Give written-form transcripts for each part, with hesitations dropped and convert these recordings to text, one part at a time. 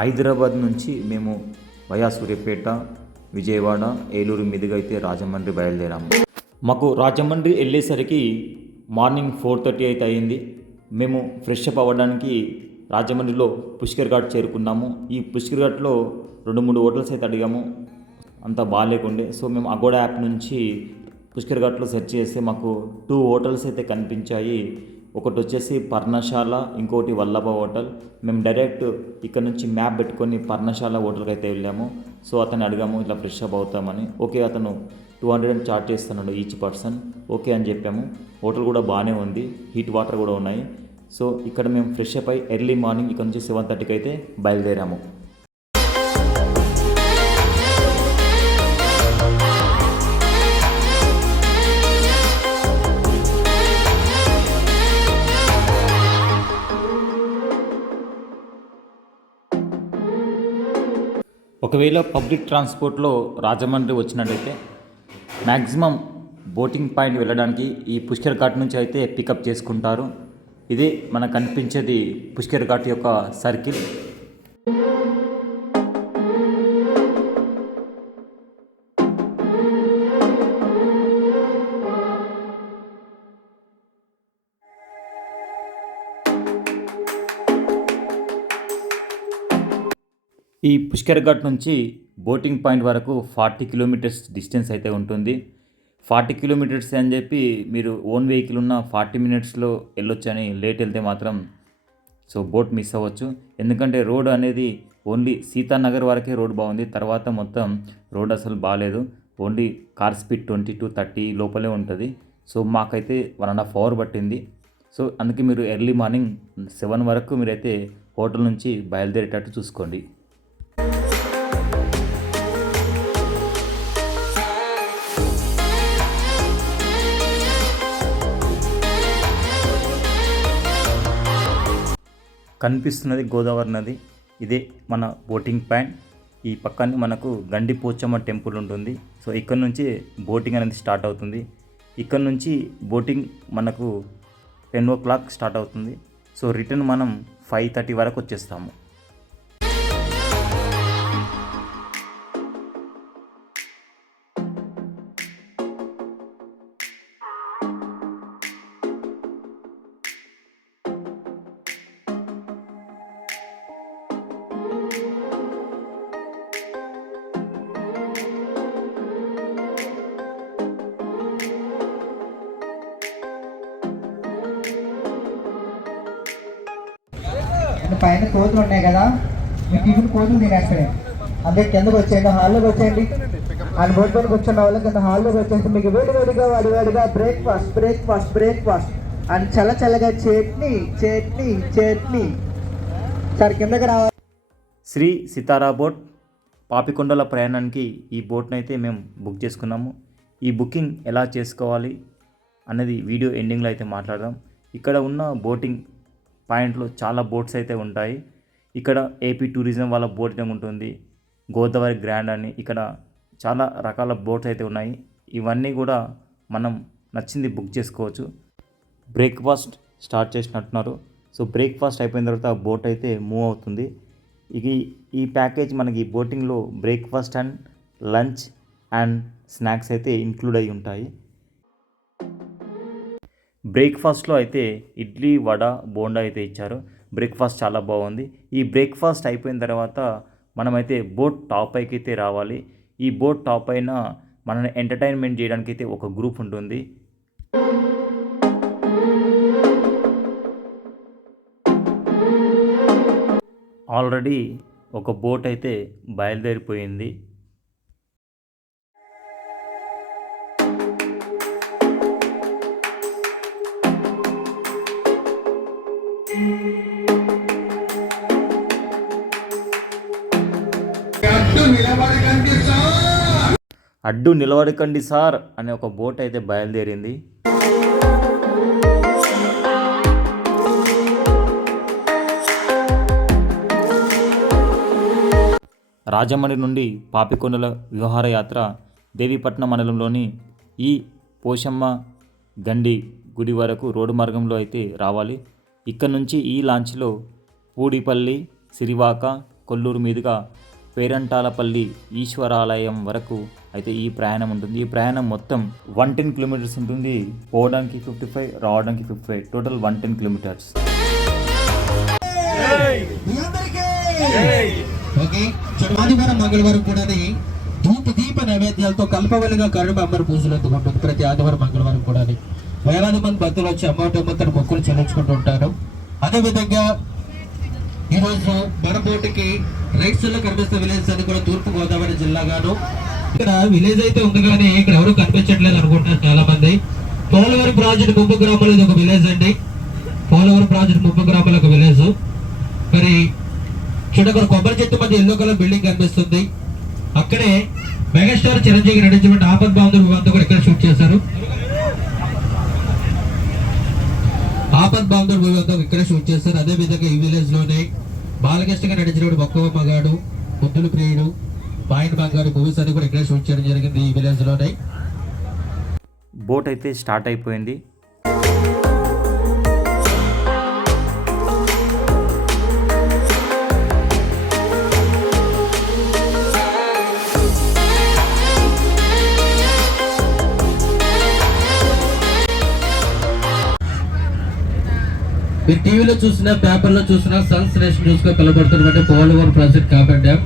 హైదరాబాద్ నుంచి మేము వయా సూర్యాపేట, విజయవాడ, ఏలూరు మీదుగా అయితే రాజమండ్రి బయలుదేరాము. మాకు రాజమండ్రి వెళ్ళేసరికి మార్నింగ్ 4:30 అయితే అయింది. మేము ఫ్రెష్ అప్ అవ్వడానికి రాజమండ్రిలో పుష్కర్ ఘాట్ చేరుకున్నాము. ఈ పుష్కర్ ఘాట్లో 2-3 హోటల్స్ అయితే అడిగాము, అంత బాగాలేకుండే. సో మేము అగోడా యాప్ నుంచి పుష్కర్ ఘాట్లో సెర్చ్ చేస్తే మాకు 2 హోటల్స్ అయితే కనిపించాయి. ఒకటి వచ్చేసి పర్ణశాల, ఇంకోటి వల్లభ హోటల్. మేము డైరెక్ట్ ఇక్కడ నుంచి మ్యాప్ పెట్టుకొని పర్ణశాల హోటల్కి అయితే వెళ్ళాము. సో అతను అడిగాము, ఇట్లా ఫ్రెష్ అప్ అవుతామని. ఓకే, అతను 200 చార్జ్ చేస్తున్నాడు ఈచ్ పర్సన్. ఓకే అని చెప్పాము. హోటల్ కూడా బాగానే ఉంది, హీట్ వాటర్ కూడా ఉన్నాయి. సో ఇక్కడ మేము ఫ్రెష్ అప్ అయి ఎర్లీ మార్నింగ్ ఇక్కడ నుంచి 7:30కి అయితే బయలుదేరాము. ఒకవేళ పబ్లిక్ ట్రాన్స్పోర్ట్లో రాజమండ్రి వచ్చినట్టయితే మ్యాక్సిమం బోటింగ్ పాయింట్ వెళ్ళడానికి ఈ పుష్కర్ ఘాట్ నుంచి అయితే పికప్ చేసుకుంటారు. ఇదే మనకు కనిపించేది పుష్కర్ ఘాట్ యొక్క సర్కిల్. ఈ పుష్కర్ ఘాట్ నుంచి బోటింగ్ పాయింట్ వరకు 40 కిలోమీటర్స్ డిస్టెన్స్ అయితే ఉంటుంది. 40 కిలోమీటర్స్ అని చెప్పి మీరు ఓన్ వెహికల్ ఉన్న 40 మినిట్స్లో వెళ్ళొచ్చు అని లేట్ వెళ్తే మాత్రం బోట్ మిస్ అవ్వచ్చు. ఎందుకంటే రోడ్ అనేది ఓన్లీ సీతానగర్ వరకే రోడ్ బాగుంది, తర్వాత మొత్తం రోడ్ అసలు బాగాలేదు. ఓన్లీ కార్ స్పీడ్ 20-30 లోపలే ఉంటుంది. సో మాకైతే 1.5 అవర్ పట్టింది. సో అందుకే మీరు ఎర్లీ మార్నింగ్ 7 వరకు మీరైతే హోటల్ నుంచి బయలుదేరేటట్టు చూసుకోండి. కనిపిస్తున్నది గోదావరి నది. ఇదే మన బోటింగ్ పాయింట్. ఈ పక్కనే మనకు గండి పోచమ్మ టెంపుల్ ఉంటుంది. సో ఇక్కడ నుంచి బోటింగ్ అనేది స్టార్ట్ అవుతుంది. ఇక్కడ నుంచి బోటింగ్ మనకు 10 o'clock స్టార్ట్ అవుతుంది. సో రిటర్న్ మనం 5:30 వరకు వచ్చేస్తాము. పైన కోతులు ఉన్నాయి కదా, మీ టిఫిన్ కోతులు తినేస్తాయి. అందుకే కిందకు వచ్చేయండి, హాల్లోకి వచ్చేయండి. ఆయన బోట్ పైన కూర్చున్న వాళ్ళకి కింద హాల్లోకి వచ్చేసి మీకు వేడివేడిగా వాడివాడిగా బ్రేక్ఫాస్ట్ బ్రేక్ఫాస్ట్ బ్రేక్ఫాస్ట్ అని చల్లగా చట్నీ చట్నీ చట్నీ. సార్ కిందకి రావాలి. శ్రీ సితారా బోట్ పాపికొండల ప్రయాణానికి ఈ బోట్ని అయితే మేము బుక్ చేసుకున్నాము. ఈ బుకింగ్ ఎలా చేసుకోవాలి అన్నది వీడియో ఎండింగ్లో అయితే మాట్లాడదాం. ఇక్కడ ఉన్న బోటింగ్ పాయింట్లో చాలా బోట్స్ అయితే ఉంటాయి. ఇక్కడ ఏపీ టూరిజం వాళ్ళ బోటింగ్ ఉంటుంది, గోదావరి గ్రాండ్ అని, ఇక్కడ చాలా రకాల బోట్స్ అయితే ఉన్నాయి. ఇవన్నీ కూడా మనం నచ్చింది బుక్ చేసుకోవచ్చు. బ్రేక్ఫాస్ట్ స్టార్ట్ చేసినట్టున్నారు. సో బ్రేక్ఫాస్ట్ అయిపోయిన తర్వాత బోట్ అయితే మూవ్ అవుతుంది. ఈ ప్యాకేజ్ మనకి బోటింగ్లో breakfast and lunch and snacks అయితే ఇంక్లూడ్ అయి ఉంటాయి. బ్రేక్ఫాస్ట్లో అయితే ఇడ్లీ, వడ, బోండా అయితే ఇచ్చారు. బ్రేక్ఫాస్ట్ చాలా బాగుంది. ఈ బ్రేక్ఫాస్ట్ అయిపోయిన తర్వాత మనమైతే బోట్ టాప్ పైకి అయితే రావాలి. ఈ బోట్ టాప్ పైన మనల్ని ఎంటర్టైన్మెంట్ చేయడానికి అయితే ఒక గ్రూప్ ఉంటుంది. ఆల్రెడీ ఒక బోట్ అయితే బయలుదేరిపోయింది. అడ్డు నిలబడకండి సార్ అనే ఒక బోట్ అయితే బయలుదేరింది. రాజమండ్రి నుండి పాపికొండల విహారయాత్ర దేవీపట్నం మండలంలోని ఈ పోషమ్మ గండి గుడి వరకు రోడ్డు మార్గంలో అయితే రావాలి. ఇక్కడ నుంచి ఈ లాంచ్లో పూడిపల్లి, సిరివాక, కొల్లూరు మీదుగా పేరంటాలపల్లి ఈశ్వరాలయం వరకు అయితే ఈ ప్రయాణం ఉంటుంది. ఈ ప్రయాణం మొత్తం 110 కిలోమీటర్స్ ఉంటుంది. పోవడానికి 55, రావడానికి 55, టోటల్ 110 కిలోమీటర్స్. ఓకే, ఆదివారం మంగళవారం కూడా దీప నైవేద్యాలతో కల్పవల్లిగా కరుణ అమ్మవారి పూజలు అందుకుంటుంది. ప్రతి ఆదివారం మంగళవారం కూడా వేలాది మంది భక్తులు వచ్చి అమ్మవారి మొక్కులు చెల్లించుకుంటూ ఉంటారు. అదేవిధంగా ఈరోజు మన బోటుకి రైట్ సైడ్ లో కనిపిస్తున్న విలేజ్ అది కూడా తూర్పు గోదావరి జిల్లాగాను. ఇక్కడ విలేజ్ అయితే ఉంది కానీ ఇక్కడ ఎవరు కనిపించట్లేదు అనుకుంటున్నారు చాలా మంది. పోలవరం ప్రాజెక్ట్ ముప్పు గ్రామాలు ఇది ఒక విలేజ్ అండి. పోలవరం ప్రాజెక్ట్ ముప్పు గ్రామాలు ఒక విలేజ్. మరి చూడక్కడ కొబ్బరి చెట్టు మధ్య ఎల్లో కలర్ బిల్డింగ్ కనిపిస్తుంది. అక్కడే మెగాస్టార్ చిరంజీవి నటించినటువంటి ఆపద్ బాంధవ్ అంతా కూడా ఇక్కడ షూట్ చేశారు. ఆపద్ బాంధవ్ మూవీ అంతా ఇక్కడ షూట్ చేశారు. అదే విధంగా ఈ విలేజ్ లోనే బాలకృష్ణగా నటించినప్పుడు ఒక్కవ మగాడు, ముద్దులు ప్రియుడు, పాయింట్ బంగారు మూవీస్ అని కూడా ఇక్కడ షూట్ చేయడం జరిగింది ఈ విలేజ్ లోనే. బోట్ అయితే స్టార్ట్ అయిపోయింది. మీరు టీవీలో చూసినా పేపర్లో చూసినా సన్స్ నేషన్ న్యూస్ గా పిలువబడుతున్నటువంటి పోలవరం ప్రాజెక్ట్ కాపర్ డ్యామ్.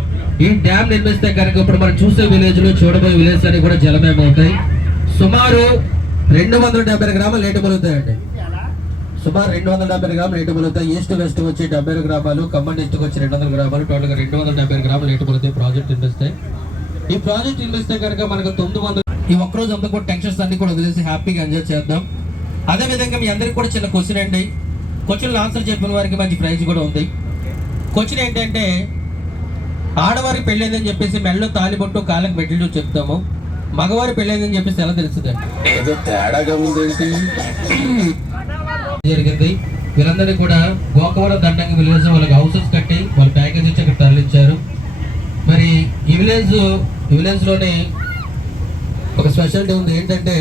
ఈ డ్యామ్ నిర్మిస్తే కనుక ఇప్పుడు మనం చూసే విలేజ్ లో చూడబోయే విలేజ్ అని కూడా జలమయమవుతాయి. సుమారు 270 గ్రామాలు నీటి మొలుగుతాయండి. సుమారు 270 గ్రాములు నీటి మొలుగుతాయి. ఈస్ట్ వెస్ట్ వచ్చి 70 గ్రామాలు, ఖమ్మం ఈస్ట్ వచ్చి 200 గ్రామాలు, టోటల్ గా 270 గ్రాములు నీటి మొలుగుతాయి. ప్రాజెక్ట్ నిర్మిస్తాయి. ఈ ప్రాజెక్ట్ నిర్మిస్తే కనుక మనకు 900 ఈ ఒక్కరోజు అంతా కూడా టెన్షన్స్ అన్ని కూడా వదిలేసి హ్యాపీగా ఎంజాయ్ చేద్దాం. అదే విధంగా మీ అందరికి కూడా చిన్న క్వశ్చన్ అండి. క్వశ్చన్ ఆన్సర్ చెప్పిన వారికి మంచి ప్రైజ్ కూడా ఉంది. క్వశ్చన్ ఏంటంటే, ఆడవారికి పెళ్ళైందని చెప్పేసి మెడలో తాలిబొట్టు కాళ్ళకి మెట్లు చెప్తాము, మగవారి పెళ్ళైందని చెప్పేసి ఎలా తెలుస్తుందండి? ఏదో తేడాగా ఉందేంటి జరిగింది. వీళ్ళందరినీ కూడా గోకవరం దండంగా విలేజ్ వాళ్ళకి హౌసెస్ కట్టి వాళ్ళ ప్యాకేజ్ ఇచ్చి అక్కడ తరలించారు. మరి ఈ విలేజ్ లోనే ఒక స్పెషాలిటీ ఉంది. ఏంటంటే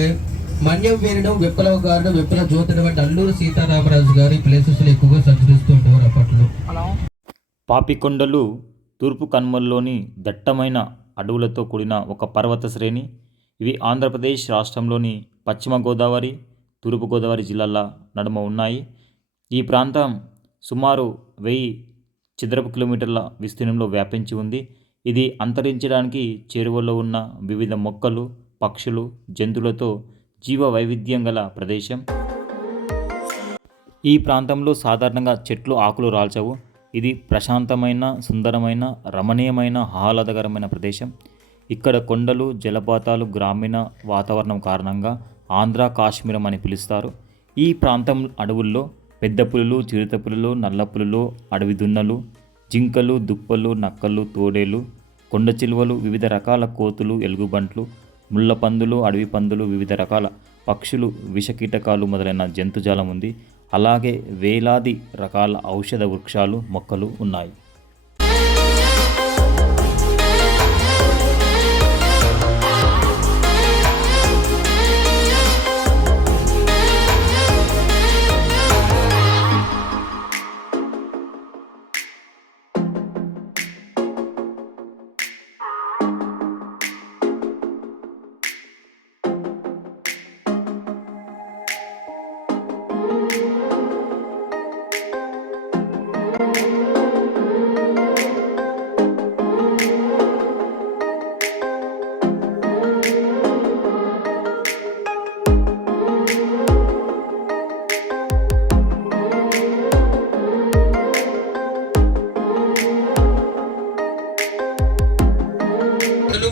మన్యం వీరడం, విప్లవ గారు, విప్లవ జ్యోతి వంటి అల్లూరు సీతారామరాజు గారి ప్లేసెస్ లో ఎక్కువగా సంచరిస్తూ ఉండేవారు అప్పట్లో. పాపికొండలు తూర్పు కనుమల్లోని దట్టమైన అడవులతో కూడిన ఒక పర్వత శ్రేణి. ఇవి ఆంధ్రప్రదేశ్ రాష్ట్రంలోని పశ్చిమ గోదావరి, తూర్పు గోదావరి జిల్లాల నడుమ ఉన్నాయి. ఈ ప్రాంతం సుమారు 1000 చదరపు కిలోమీటర్ల విస్తీర్ణంలో వ్యాపించి ఉంది. ఇది అంతరించడానికి చేరువలో ఉన్న వివిధ మొక్కలు, పక్షులు, జంతువులతో జీవ వైవిధ్యం గల ప్రదేశం. ఈ ప్రాంతంలో సాధారణంగా చెట్లు ఆకులు రాల్చవు. ఇది ప్రశాంతమైన, సుందరమైన, రమణీయమైన, ఆహ్లాదకరమైన ప్రదేశం. ఇక్కడ కొండలు, జలపాతాలు, గ్రామీణ వాతావరణం కారణంగా ఆంధ్ర కాశ్మీరం అని పిలుస్తారు. ఈ ప్రాంతం అడవుల్లో పెద్ద పులులు, చిరుత పులులు, నల్ల పులులు, అడవి దున్నలు, జింకలు, దుప్పలు, నక్కలు, తోడేలు, కొండ చిలువలు, వివిధ రకాల కోతులు, ఎలుగుబంట్లు, ముళ్ళ పందులు, అడవి పందులు, వివిధ రకాల పక్షులు, విషకీటకాలు మొదలైన జంతుజాలం ఉంది. అలాగే వేలాది రకాల ఔషధ వృక్షాలు, మొక్కలు ఉన్నాయి.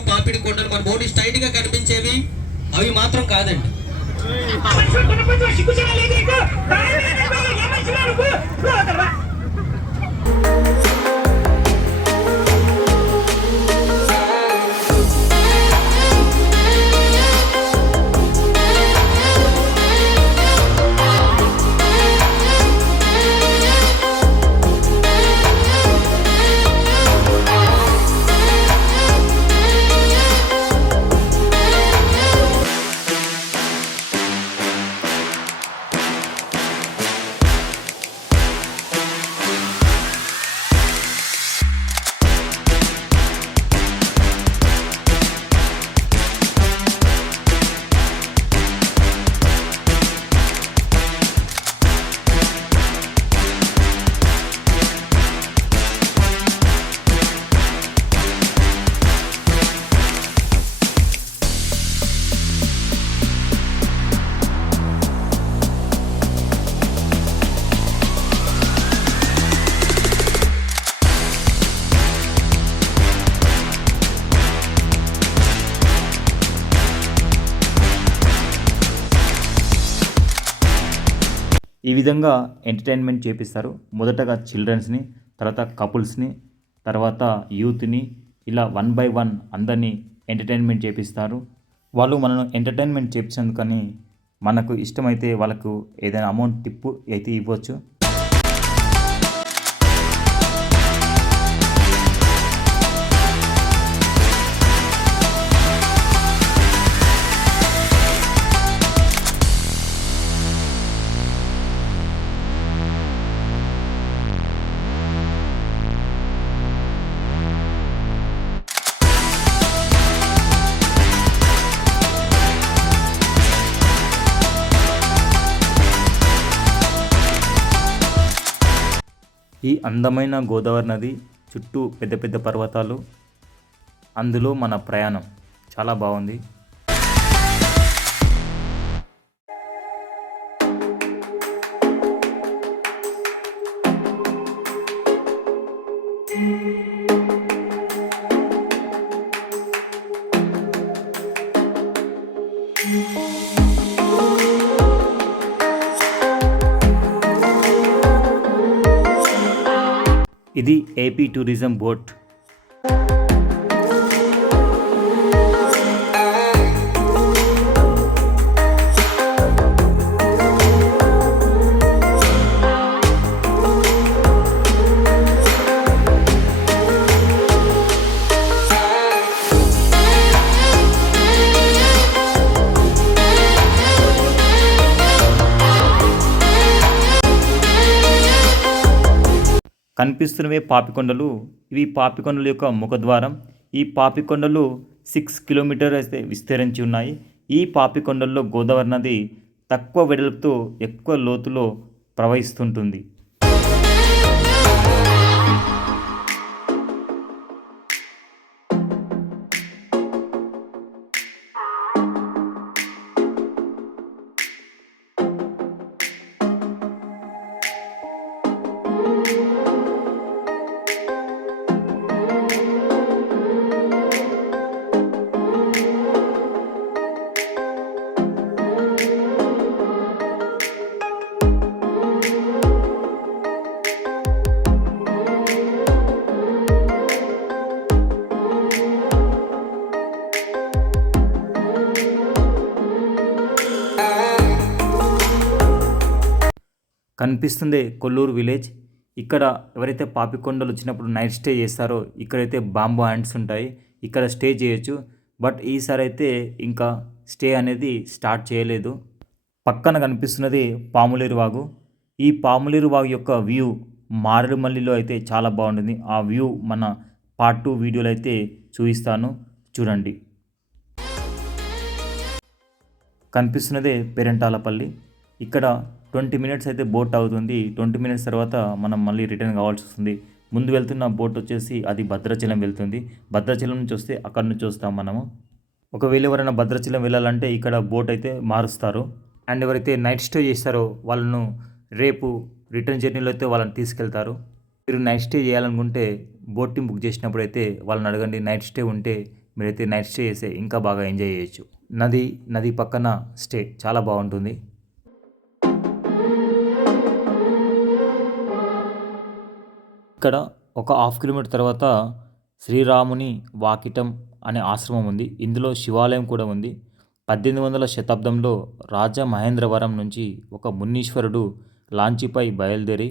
పాపిడి కొండలు మన బోర్డు స్టైట్ గా కనిపించేవి అవి మాత్రం కాదండి. ఈ విధంగా ఎంటర్టైన్మెంట్ చేపిస్తారు. మొదటగా చిల్డ్రన్స్ని, తర్వాత కపుల్స్ని, తర్వాత యూత్ని, ఇలా 1 by 1 అందరినీ ఎంటర్టైన్మెంట్ చేపిస్తారు. వాళ్ళు మనను ఎంటర్టైన్మెంట్ చేపించినందుకని మనకు ఇష్టమైతే వాళ్ళకు ఏదైనా అమౌంట్ టిప్పు అయితే ఇవ్వచ్చు. ఈ అందమైన గోదావరి నది చుట్టూ పెద్ద పెద్ద పర్వతాలు, అందులో మన ప్రయాణం చాలా బాగుంది. ఇది ఏపీ టూరిజం బోట్. కనిపిస్తున్నవే పాపికొండలు. ఇవి పాపికొండల యొక్క ముఖద్వారం. ఈ పాపికొండలు 6 కిలోమీటర్ అయితే విస్తరించి ఉన్నాయి. ఈ పాపికొండల్లో గోదావరి నది తక్కువ వెడల్పుతో ఎక్కువ లోతులో ప్రవహిస్తుంటుంది. కనిపిస్తుంది కొల్లూరు విలేజ్. ఇక్కడ ఎవరైతే పాపికొండలు వచ్చినప్పుడు నైట్ స్టే చేస్తారో ఇక్కడైతే బాంబూ హ్యాండ్స్ ఉంటాయి, ఇక్కడ స్టే చేయొచ్చు. బట్ ఈసారి అయితే ఇంకా స్టే అనేది స్టార్ట్ చేయలేదు. పక్కన కనిపిస్తున్నది పాములేరు వాగు. ఈ పాములేరు వాగు యొక్క వ్యూ మారేడుమల్లిలో అయితే చాలా బాగుంటుంది. ఆ వ్యూ మన పార్ట్ 2 వీడియోలో అయితే చూపిస్తాను, చూడండి. కనిపిస్తున్నదే పేరంటాలపల్లి. ఇక్కడ 20 మినిట్స్ అయితే బోట్ అవుతుంది. 20 మినిట్స్ తర్వాత మనం మళ్ళీ రిటర్న్ కావాల్సి వస్తుంది. ముందు వెళ్తున్న బోట్ వచ్చేసి అది భద్రాచలం వెళ్తుంది. భద్రాచలం నుంచి వస్తే అక్కడ నుంచి వస్తాం మనము. ఒకవేళ ఎవరైనా భద్రాచలం వెళ్ళాలంటే ఇక్కడ బోట్ అయితే మారుస్తారు. అండ్ ఎవరైతే నైట్ స్టే చేస్తారో వాళ్ళను రేపు రిటర్న్ జర్నీలో అయితే వాళ్ళని తీసుకెళ్తారు. మీరు నైట్ స్టే చేయాలనుకుంటే బోట్ని బుక్ చేసినప్పుడు అయితే వాళ్ళని అడగండి. నైట్ స్టే ఉంటే మీరైతే నైట్ స్టే చేస్తే ఇంకా బాగా ఎంజాయ్ చేయొచ్చు. నది పక్కన స్టే చాలా బాగుంటుంది. ఇక్కడ ఒక 1/2 కిలోమీటర్ తర్వాత శ్రీరాముని వాకిటం అనే ఆశ్రమం ఉంది. ఇందులో శివాలయం కూడా ఉంది. 1800వ శతాబ్దంలో రాజమహేంద్రవరం నుంచి ఒక మునీశ్వరుడు లాంచీపై బయలుదేరి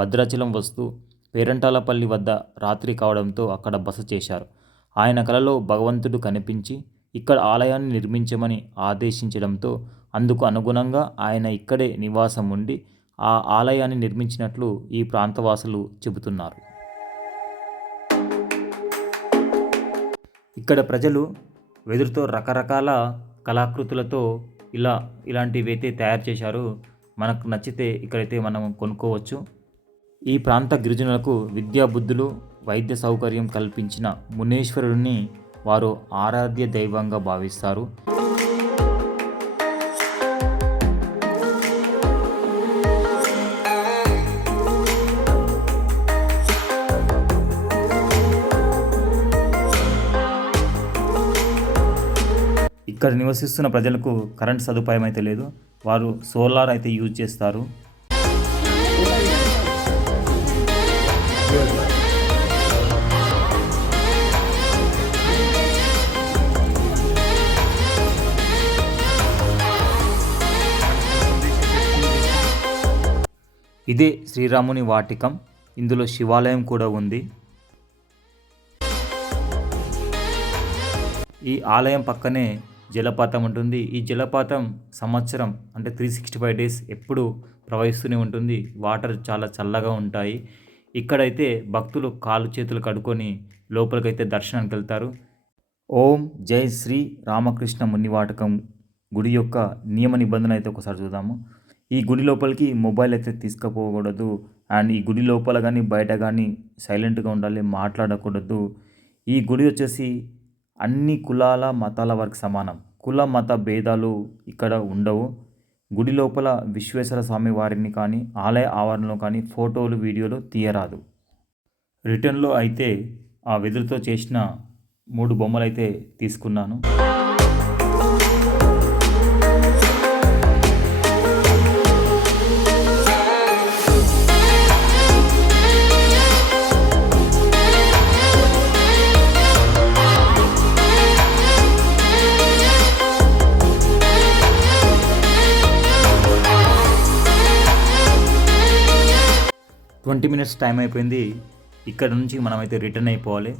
భద్రాచలం వస్తూ పేరంటాలపల్లి వద్ద రాత్రి కావడంతో అక్కడ బస చేశారు. ఆయన కలలో భగవంతుడు కనిపించి ఇక్కడ ఆలయాన్ని నిర్మించమని ఆదేశించడంతో అందుకు అనుగుణంగా ఆయన ఇక్కడే నివాసం ఉండి ఆ ఆలయాన్ని నిర్మించినట్లు ఈ ప్రాంతవాసులు చెబుతున్నారు. ఇక్కడ ప్రజలు వెదురుతో రకరకాల కళాకృతులతో ఇలాంటివి అయితే తయారు చేశారు. మనకు నచ్చితే ఇక్కడైతే మనం కొనుక్కోవచ్చు. ఈ ప్రాంత గిరిజనులకు విద్యా బుద్ధులు, వైద్య సౌకర్యం కల్పించిన మునేశ్వరుడిని వారు ఆరాధ్య దైవంగా భావిస్తారు. ఇక్కడ నివసిస్తున్న ప్రజలకు కరెంట్ సదుపాయం అయితే లేదు. వారు సోలార్ అయితే యూజ్ చేస్తారు. ఇదే శ్రీరాముని వాటికం. ఇందులో శివాలయం కూడా ఉంది. ఈ ఆలయం పక్కనే జలపాతం ఉంటుంది. ఈ జలపాతం సంవత్సరం అంటే 365 డేస్ ఎప్పుడు ప్రవహిస్తూనే ఉంటుంది. వాటర్ చాలా చల్లగా ఉంటాయి. ఇక్కడైతే భక్తులు కాళ్ళు చేతులు కడుక్కొని లోపలికైతే దర్శనానికి వెళ్తారు. ఓం జై శ్రీ రామకృష్ణ మునివాటకం గుడి యొక్క నియమ నిబంధన అయితే ఒకసారి చూద్దాము. ఈ గుడి లోపలికి మొబైల్ అయితే తీసుకుపోకూడదు. అండ్ ఈ గుడి లోపల కానీ బయట కానీ సైలెంట్గా ఉండాలి, మాట్లాడకూడదు. ఈ గుడి వచ్చేసి అన్ని కులాల మతాల వరకు సమానం. కుల మత భేదాలు ఇక్కడ ఉండవు. గుడి లోపల విశ్వేశ్వర స్వామి వారిని కానీ ఆలయ ఆవరణలో కానీ ఫోటోలు వీడియోలు తీయరాదు. రిటర్న్లో అయితే ఆ వెదురుతో చేసిన 3 బొమ్మలు అయితే తీసుకున్నాను. ట్వంటీ మినిట్స్ టైం అయిపోయింది. ఇక్కడ నుంచి మనమైతే రిటర్న్ అయిపోవాలి.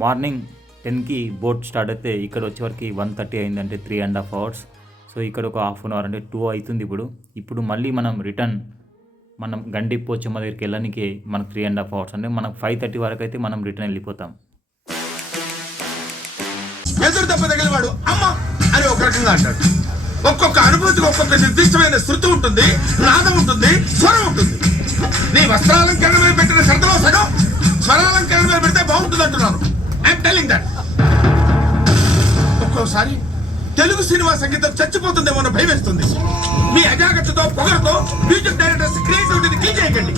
మార్నింగ్ 10కి బోట్ స్టార్ట్ అయితే ఇక్కడ వచ్చేవరకు 1:30 అయిందంటే 3.5 hours. సో ఇక్కడ ఒక హాఫ్ అన్ అవర్ అంటే 2 అవుతుంది. ఇప్పుడు మళ్ళీ మనం రిటర్న్ గండి పోచమ్మ దగ్గరికి వెళ్ళడానికి మనకు 3.5 hours అంటే మనకు 5:30 వరకు అయితే మనం రిటర్న్ వెళ్ళిపోతాం. ఎదురు దెబ్బ తగిలివాడు అమ్మ అని ఒక రకంగా అంటాడు. ఒక్కొక్క అనుభూతికి ఒక్కొక్క నిర్దిష్టమైన శృతి ఉంటుంది, నాదం ఉంటుంది, స్వరం ఉంటుంది. నీ వస్త్రాలంకరణ మీద పెట్టిన శ్రద్ధలో సగం స్వరాలంకరణ మీద పెడితే బాగుంటుంది అంటున్నాను. I'm telling that. ఒక్కోసారి తెలుగు సినిమా సంగీతం చచ్చిపోతుందేమో అన్న భయం వేస్తుంది. మీ అజాగ్రత్తతో పొగరుతో మ్యూజిక్ డైరెక్టర్స్ క్రియేటివిటీని కిల్ చేయకండి.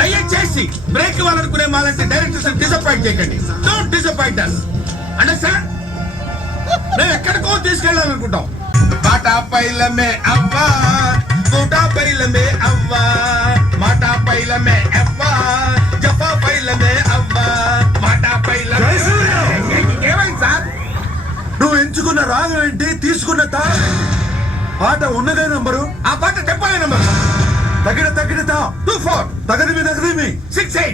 దయచేసి బ్రేక్ ఇవ్వాలనుకునే మాలాంటి డైరెక్టర్స్ డిసప్పాయింట్ చేయకండి. Don't disappoint us. అండర్స్టాండ్? మేము ఎక్కడికో తీసుకెళ్ళాలనుకుంటాం. బాటా పైలమే అవ్వా, కోటా పైలమే అవ్వా, మాటా పైలమే అవ్వా, జఫా పైలమే అవ్వా, మాటా పైలమే. ఏమైంది సార్? నువ్వు ఎంచుకున్న రాగం ఏంటి, తీసుకున్న పాట ఉన్నదే నంబరు, ఆ పాట చెప్పలే నంబర్. తగిన 24 తగదిమి 68.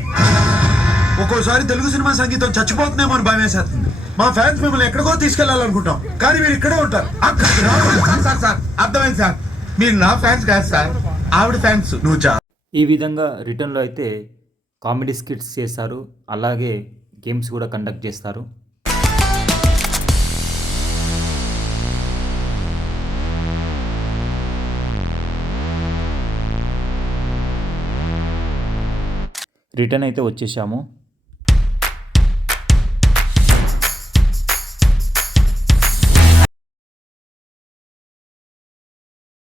ఒక్కోసారి తెలుగు సినిమా సంగీతం చచ్చిపోతుందేమో అని భయం వేసేస్తుంది. మా ఫ్యాన్స్ మిమ్మల్ని ఎక్కడికో తీసుకెళ్లాలనుకుంటాం, కానీ మీరు ఇక్కడే ఉంటారు. సార్ అర్థమైంది సార్. మీరు నా ఫ్యాన్స్ కాదు సార్, ఆవిడ ఫ్యాన్స్. నువ్వు ఈ విధంగా రిటర్న్లో అయితే కామెడీ స్కిట్స్ చేస్తారు, అలాగే గేమ్స్ కూడా కండక్ట్ చేస్తారు. రిటర్న్ అయితే వచ్చేసాము.